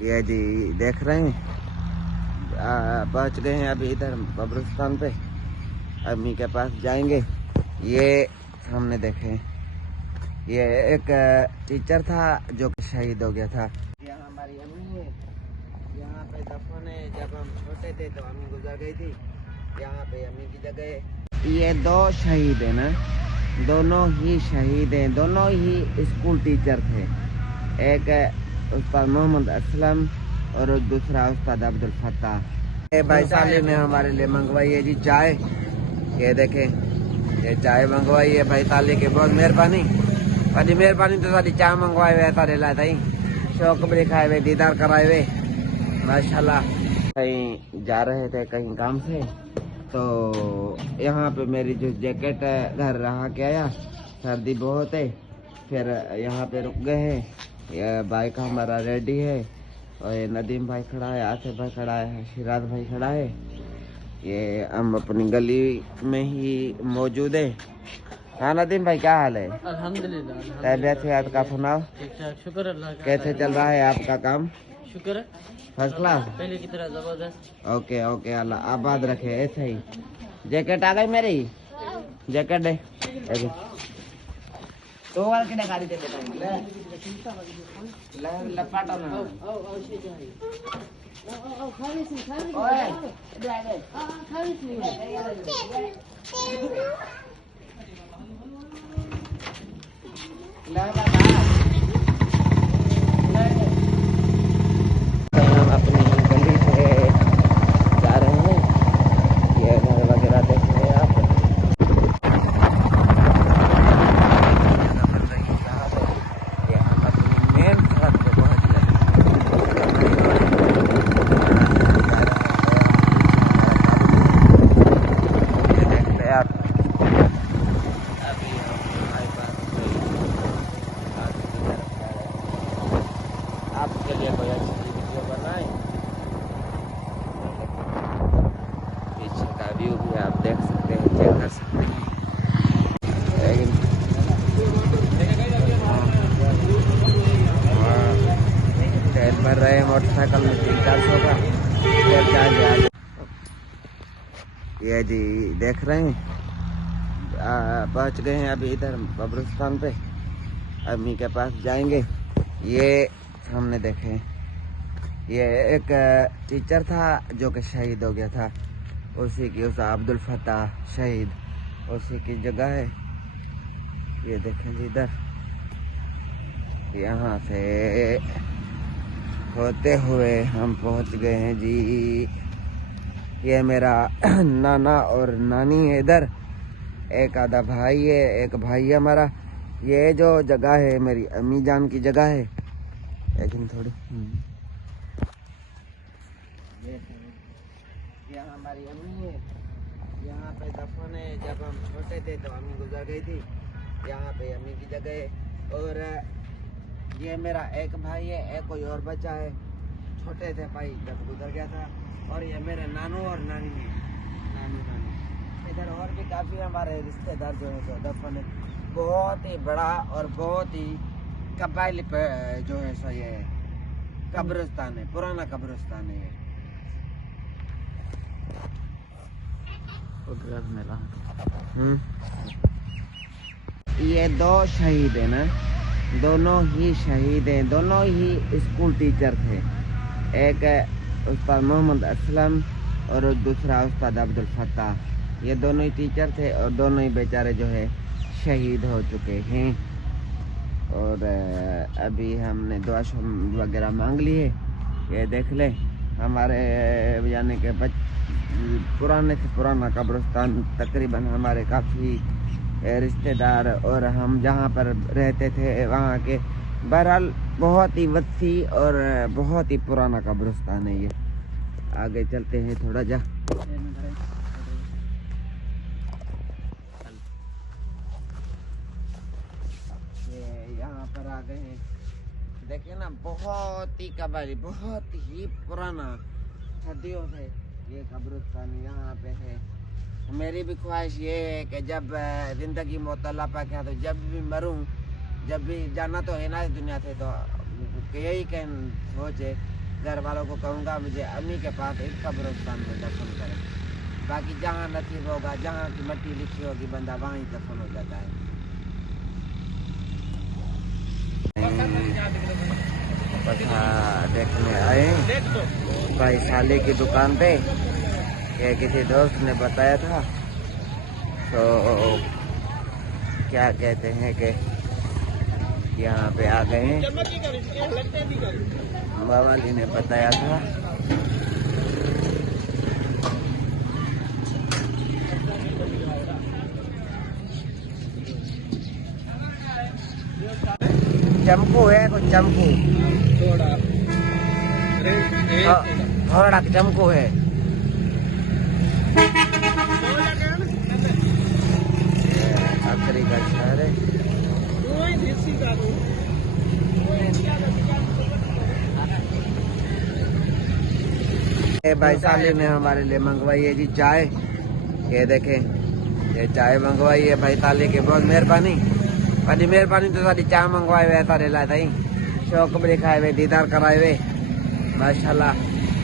ये जी देख रहे हैं, पहुंच गए हैं अभी इधर कब्रिस्तान पे। अम्मी के पास जाएंगे। ये हमने देखे, ये एक टीचर था जो कि शहीद हो गया था। यहाँ हमारी अम्मी है, यहाँ पे दफन है। जब हम छोटे थे तो अम्मी गुजर गई थी, यहाँ पे अम्मी की जगह है। ये दो शहीद है ना, दोनों ही शहीद हैं, दोनों ही स्कूल टीचर थे। एक उस्ताद मोहम्मद असलम और दूसरा उस्ताद अब्दुल फत्ताह। ये भाई साले ने हमारे लिए मंगवाई है जी चाय। ये देखें, ये चाय मंगवाई है भाई साले की, बहुत मेहरबानी। बड़ी मेहरबानी तो सारी चाय मंगवाए हुए तारे ला थी, शौक भी दिखाए हुए, दीदार कराए हुए माशाल्लाह। कहीं जा रहे थे कहीं काम से, तो यहाँ पे मेरी जो जैकेट घर रहा के आया, सर्दी बहुत है। फिर यहाँ पे रुक गए हैं। ये बाइक हमारा रेडी है और ये नदीम भाई खड़ा है, आसिफ भाई खड़ा है, शिराज भाई खड़ा है। ये हम अपनी गली में ही मौजूद है। हाँ नदीम भाई, क्या हाल है? अल्हम्दुलिल्लाह। तबियत सेहत का सुनाओ, ठीक ठाक, शुक्र अल्लाह का। कैसे चल रहा है आपका काम? शुक्र है, फर्स्ट क्लास। पहले की तरह जबरदस्त। ओके ओके, अल्लाह आबाद रखे ऐसे ही। जैकेट आ गई मेरी, जैकेट है तो वाला कितना गाड़ी दे बेटा, ले लपाटो ना। ओए इधर आ गए। ले बाबा, हम अपनी गली से जा रहे हैं। ये घर वगैरह देख रहे हैं आप। ये हम अपनी मेन सड़क पे पहुंच गए। देखते हैं आप, अभी हमारे पास आपके लिए कोई अच्छी वीडियो बनाए। पीछे का व्यू भी आप देख सकते हैं, चेक कर सकते हैं। लेकिन तेल भर रहे हैं मोटरसाइकिल में 300-400 का, फिर जाएंगे आगे। ये जी देख रहे हैं, पहुंच गए हैं अभी इधर कब्रिस्तान पे। अम्मी के पास जाएंगे। ये हमने देखे, ये एक टीचर था जो कि शहीद हो गया था, उसी की, उस अब्दुल फत्ताह शहीद, उसी की जगह है। ये देखें जी इधर, यहाँ से होते हुए हम पहुंच गए हैं जी। ये मेरा नाना और नानी है इधर, एक आधा भाई है, एक भाई है हमारा। ये जो जगह है मेरी अम्मी जान की जगह है, लेकिन थोड़ी यहाँ हमारी अम्मी है, यहाँ पे दफन है। जब हम छोटे थे तो अम्मी गुजर गई थी, यहाँ पे अम्मी की जगह है। और ये मेरा एक भाई है, एक कोई और बच्चा है, छोटे थे भाई जब गुजर गया था। और ये मेरे नानू और नानी है, नानी नानी। इधर और भी काफ़ी हमारे रिश्तेदार जो है तो दफन है। बहुत ही बड़ा और बहुत ही कबाइली पे जो है सो ये कब्रिस्तान है, पुराना कब्रिस्तान है। ये दो शहीद है ना, दोनों ही शहीद हैं, दोनों ही स्कूल टीचर थे। एक उस्ताद मोहम्मद असलम और दूसरा उस्ताद अब्दुल फत्ताह। ये दोनों ही टीचर थे और दोनों ही बेचारे जो है शहीद हो चुके हैं। और अभी हमने दुआ वगैरह मांग ली है। ये देख ले, हमारे यानी कि पुराने से पुराना कब्रिस्तान, तकरीबन हमारे काफ़ी रिश्तेदार और हम जहाँ पर रहते थे वहाँ के, बहरहाल बहुत ही वसी और बहुत ही पुराना कब्रिस्तान है ये। आगे चलते हैं थोड़ा जा। यहाँ पर आ गए हैं, देखिए ना, बहुत ही कबाइली, बहुत ही पुराना, सदियों से ये कब्रिस्तान यहाँ पे है। मेरी भी ख्वाहिश ये है कि जब ज़िंदगी मौत अल्लाह पाक है, तो जब भी मरूं, जब भी जाना तो है ना इस दुनिया से, तो यही कह सोच है घर वालों को कहूँगा मुझे अम्मी के पास एक कब्रिस्तान में दफन करें। बाकी जहाँ नसीब होगा, जहाँ की मट्टी लिखी होगी बंदा वहीं दफन हो जाता है। देखने आए भाई साले की दुकान पे, ये किसी दोस्त ने बताया था, तो क्या कहते हैं कि यहाँ पे आ गए हैं। बाबाली ने बताया था। चमकू है कुछ, चमकू थोड़ा चमकू है। आखिरी का शहर है। भाई साले ने हमारे लिए मंगवाई है जी चाय। ये देखें, ये चाय मंगवाई है भाई साले के, बहुत मेहरबानी। बड़ी मेहरबानी तो सारी चाय मंगवाए हुए, सारे लाए था शौक भी दिखाए हुए, दीदार कराए हुए, माशाल्लाह।